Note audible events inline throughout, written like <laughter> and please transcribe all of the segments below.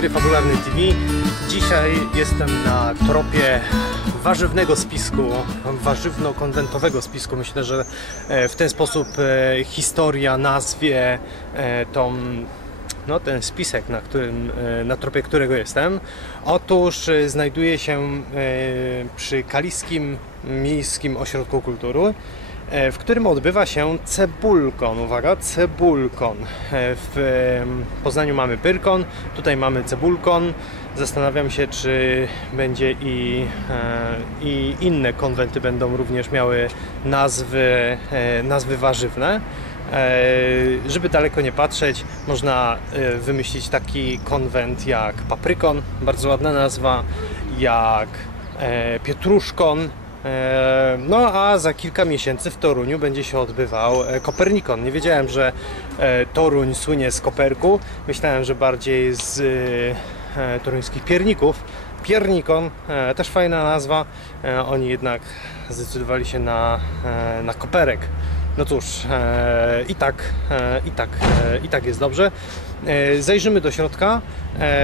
Gry TV. Dzisiaj jestem na tropie warzywnego spisku, warzywno-konwentowego spisku. Myślę, że e, w ten sposób e, historia nazwie e, tą no, ten spisek, na, którym, na tropie którego jestem. Otóż znajduje się przy Kaliskim Miejskim Ośrodku Kultury, w którym odbywa się Cebulkon. Uwaga, Cebulkon. E, W Poznaniu mamy Pyrkon, tutaj mamy Cebulkon. Zastanawiam się, czy będzie i, e, i inne konwenty będą również miały nazwy, e, nazwy warzywne. E, Żeby daleko nie patrzeć, można e, wymyślić taki konwent jak Paprykon, bardzo ładna nazwa, jak e, Pietruszkon. E, No a za kilka miesięcy w Toruniu będzie się odbywał e, Kopernikon. Nie wiedziałem, że e, Toruń słynie z Koperku. Myślałem, że bardziej z e, toruńskich pierników. Piernikon, też fajna nazwa. Oni jednak zdecydowali się na, na Koperek. No cóż, e, i tak, e, i tak, e, i tak jest dobrze. E, zajrzymy do środka. E,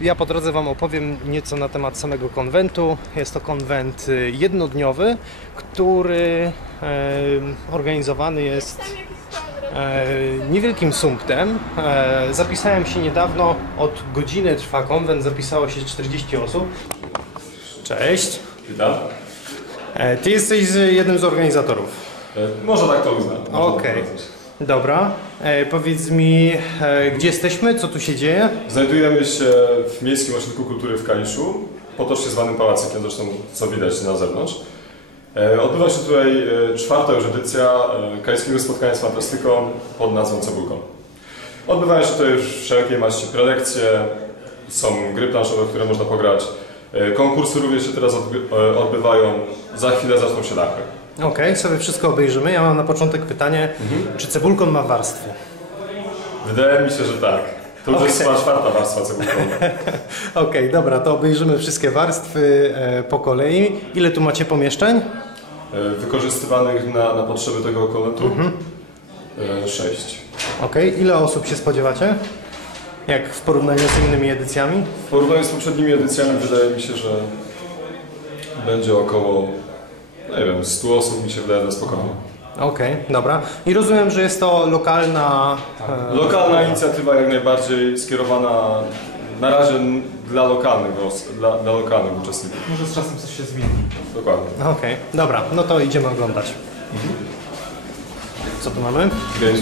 ja po drodze Wam opowiem nieco na temat samego konwentu. Jest to konwent e, jednodniowy, który e, organizowany jest e, niewielkim sumptem. E, zapisałem się niedawno, od godziny trwa konwent, zapisało się 40 osób. Cześć. Witam. E, Ty jesteś jednym z organizatorów. E, Może tak to uznam. Okej. tak. Dobra, e, powiedz mi, e, gdzie jesteśmy, co tu się dzieje? Znajdujemy się w Miejskim Ośrodku Kultury w Kaliszu, potocznie zwanym Pałacykiem, zresztą co widać na zewnątrz. E, Odbywa się tutaj e, czwarta już edycja e, Kaliskiego Spotkania z Fantastyką pod nazwą Cebulką. Odbywają się tutaj już wszelkie maści prelekcje, są gry planszowe, w które można pograć. E, Konkursy również się teraz e, odbywają, za chwilę zaczną się dachy. Okej, sobie wszystko obejrzymy. Ja mam na początek pytanie, Mhm. czy cebulkon ma warstwy? Wydaje mi się, że tak. To już jest Okej. chyba czwarta warstwa cebulkowa. <laughs> Okej, dobra, to obejrzymy wszystkie warstwy e, po kolei. Ile tu macie pomieszczeń? Wykorzystywanych na, na potrzeby tego konwentu? E, Sześć. Okej, ile osób się spodziewacie? Jak w porównaniu z innymi edycjami? W porównaniu z poprzednimi edycjami wydaje mi się, że będzie około, nie wiem, 100 osób mi się wydaje na spokojnie. Okej, dobra. I rozumiem, że jest to lokalna... e, Lokalna inicjatywa jak najbardziej skierowana na razie dla lokalnych, os- dla, dla lokalnych uczestników. Może z czasem coś się zmieni. Dokładnie. Okej, dobra, no to idziemy oglądać. Co tu mamy? Games.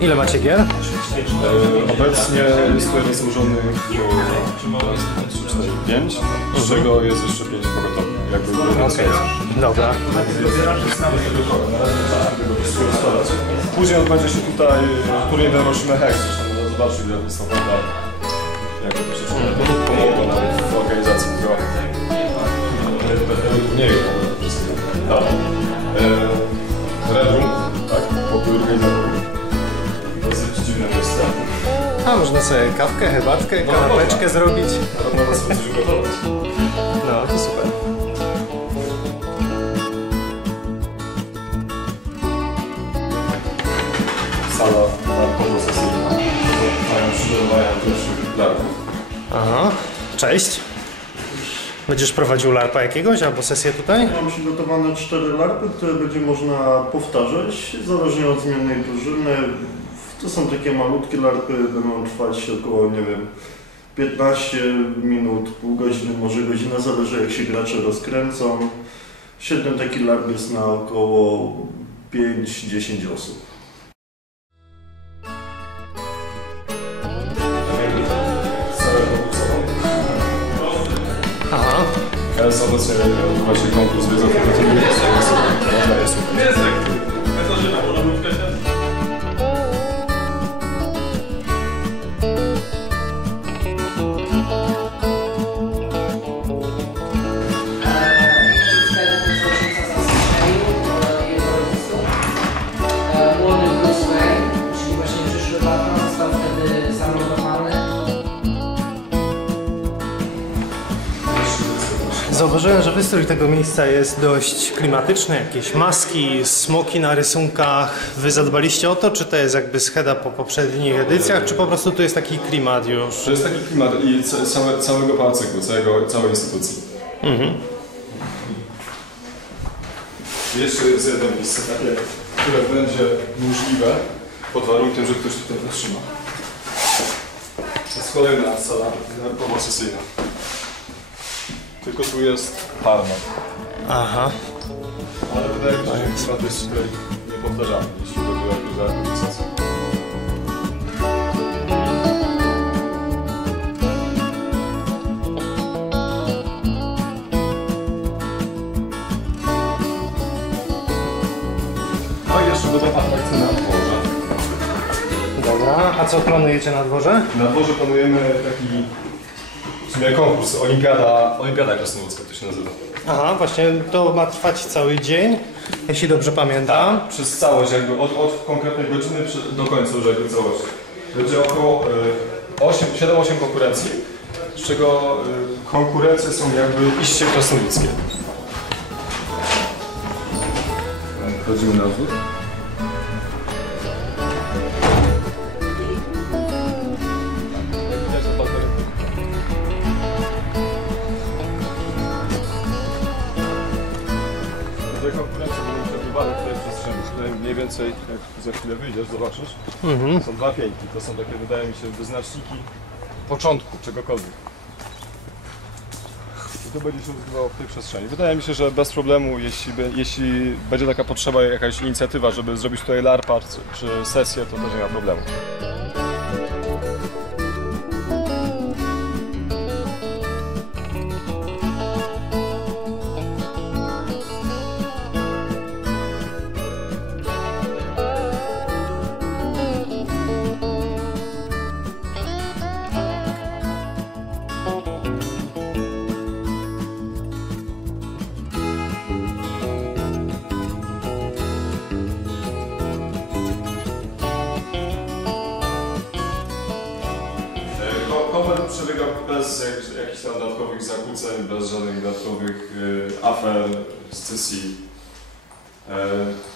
Ile macie gier? E, Obecnie jest tutaj rozłożonych 3, 4, 5, z czego jest jeszcze 5 pogotowych. Jakby Okej, dobra. Później odbędzie się tutaj turniej Hiroshima Hex, zresztą zobaczyć jak listopada, jak to pomogło nam w organizacji tego turnieju. Tak. E, Red Room, tak, pokój organizatorów. Dosyć dziwne miejsce. A, można sobie kawkę, herbatkę, No, kanapeczkę można. zrobić. Na pewno sobie coś ugotować. No, to super. Sala narkoposesyjna. Mają przygotowania pierwszych larów. Aha, cześć. Będziesz prowadził larpa jakiegoś albo sesję tutaj? Mam przygotowane cztery larpy, które będzie można powtarzać, zależnie od zmiennej drużyny. To są takie malutkie larpy, będą trwać około, nie wiem, 15 minut, pół godziny, może godzina, zależy jak się gracze rozkręcą. Średnio taki larp jest na około 5-10 osób. Teraz obecnie odbywa się Zauważyłem, że wystrój tego miejsca jest dość klimatyczny, jakieś maski, smoki na rysunkach. Wy zadbaliście o to, czy to jest jakby scheda po poprzednich edycjach, czy po prostu tu jest taki klimat już? To jest taki klimat i ca- całe, całego pałacyku, całego, całej instytucji. Jeszcze jest jedno miejsce takie, które będzie możliwe pod warunkiem, że ktoś tutaj wytrzyma. To jest kolejna sala narkowo-sesyjna. Tylko tu jest parna. Aha. Ale wydaje mi się, że chyba to jest tutaj niepowtarzalny, jeśli chodzi o zaaktualizację. No i jeszcze będą atrakcje na dworze. Dobra, a co planujecie na dworze? Na dworze planujemy taki konkurs, olimpiada, olimpiada krasnoludzka to się nazywa. Aha, właśnie to ma trwać cały dzień, jeśli dobrze pamiętam. Przez całość, jakby od, od konkretnej godziny przy- do końca już jakby całość. Będzie około y, 8, 7-8 konkurencji, z czego y, konkurencje są jakby iście krasnoludzkie. Wchodzimy na dwór. Mniej więcej, jak za chwilę wyjdziesz, zobaczysz, są dwa pieńki. To są takie, wydaje mi się, wyznaczniki początku czegokolwiek. I to będzie się odbywało w tej przestrzeni. Wydaje mi się, że bez problemu, jeśli, jeśli będzie taka potrzeba, jakaś inicjatywa, żeby zrobić tutaj LARPA czy, czy sesję, to też nie ma problemu. Bez jak, jakichś tam dodatkowych zakłóceń, bez żadnych dodatkowych e, afer, scysji. E,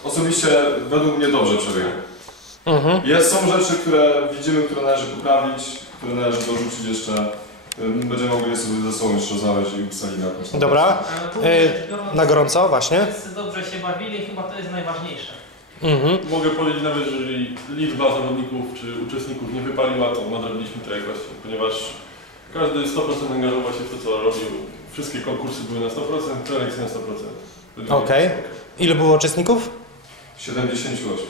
osobiście według mnie dobrze przebiega. Mhm. Jest, są rzeczy, które widzimy, które należy poprawić, które należy dorzucić jeszcze. E, Będziemy mogli sobie ze sobą jeszcze rozmawiać i ustalili jakąś tam Dobra, E, na gorąco właśnie. Wszyscy dobrze się bawili i chyba to jest najważniejsze. Mhm. Mogę powiedzieć nawet, że jeżeli liczba zawodników czy uczestników nie wypaliła, to nadrobiliśmy to jakoś, ponieważ każdy 100% angażował się w to, co robił. Wszystkie konkursy były na 100%, prelekcje na 100%. Według mnie Okej. Ile było uczestników? 78.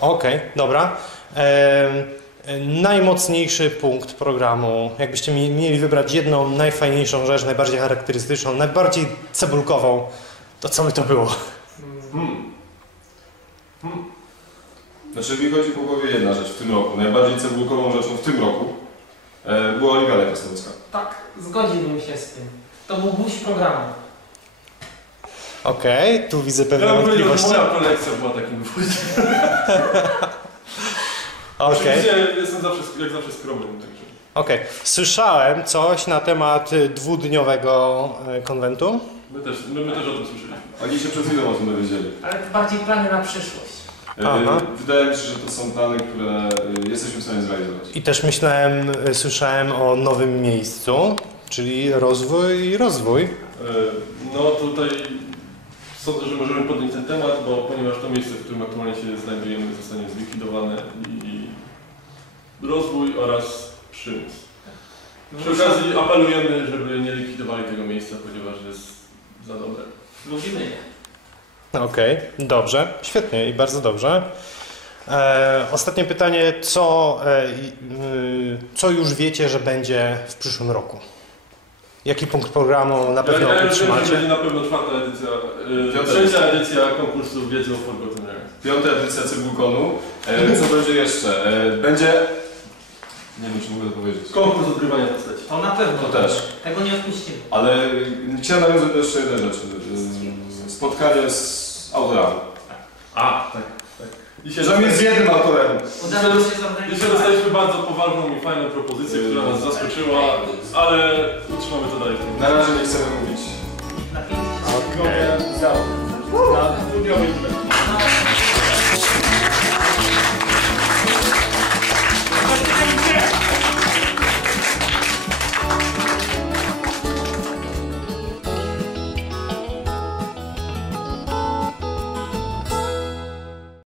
Okej, dobra. Em, najmocniejszy punkt programu, jakbyście mi, mieli wybrać jedną najfajniejszą rzecz, najbardziej charakterystyczną, najbardziej cebulkową, to co by to było? Hmm. Hmm. Znaczy mi chodzi po głowie jedna rzecz w tym roku. Najbardziej cebulkową rzeczą w tym roku e, była Olimpiada Krasnoludzka. Tak, zgodziłbym się z tym. To był guść programu. Okej, tu widzę pewne Ja bym powiedział, że wątpliwości. moja prelekcja była takim wypłytem. <laughs> Okej, Oczywiście jestem zawsze, jak zawsze skromny, także. okej. Słyszałem coś na temat y, dwudniowego y, konwentu. My też, my, my też o tym słyszeliśmy. Oni się przed chwilą o tym dowiedzieli. Ale to bardziej plany na przyszłość. E, Aha. Wydaje mi się, że to są plany, które e, jesteśmy w stanie zrealizować. I też myślałem, y, słyszałem o nowym miejscu, czyli rozwój i rozwój. E, No tutaj sądzę, że możemy podjąć ten temat, bo ponieważ to miejsce, w którym aktualnie się znajdujemy zostanie zlikwidowane i rozwój oraz przymus. Przy okazji apelujemy, żeby nie likwidowali tego miejsca, ponieważ jest za dobre. Lubimy je. Okej, dobrze, świetnie i bardzo dobrze. E, ostatnie pytanie, co, e, y, co już wiecie, że będzie w przyszłym roku? Jaki punkt programu na pewno ja, będzie na pewno czwarta edycja, e, trzecia edycja konkursu wiedzy o Forgotten Realms. Piąta edycja Cebulkonu. E, co będzie jeszcze? E, będzie... Nie wiem, czy mogę to powiedzieć. Konkurs odgrywania postaci. To na pewno. To też. Tego nie odpuścimy. Ale chciałem nawiązać do jeszcze jednej rzeczy. E, Spotkanie z autorami. A, tak, tak. Dzisiaj Przynajmniej z jednym autorem. Udało się Dzisiaj dostaliśmy bardzo poważną i fajną propozycję, która nas zaskoczyła, ale utrzymamy to dalej. Na razie nie chcemy mówić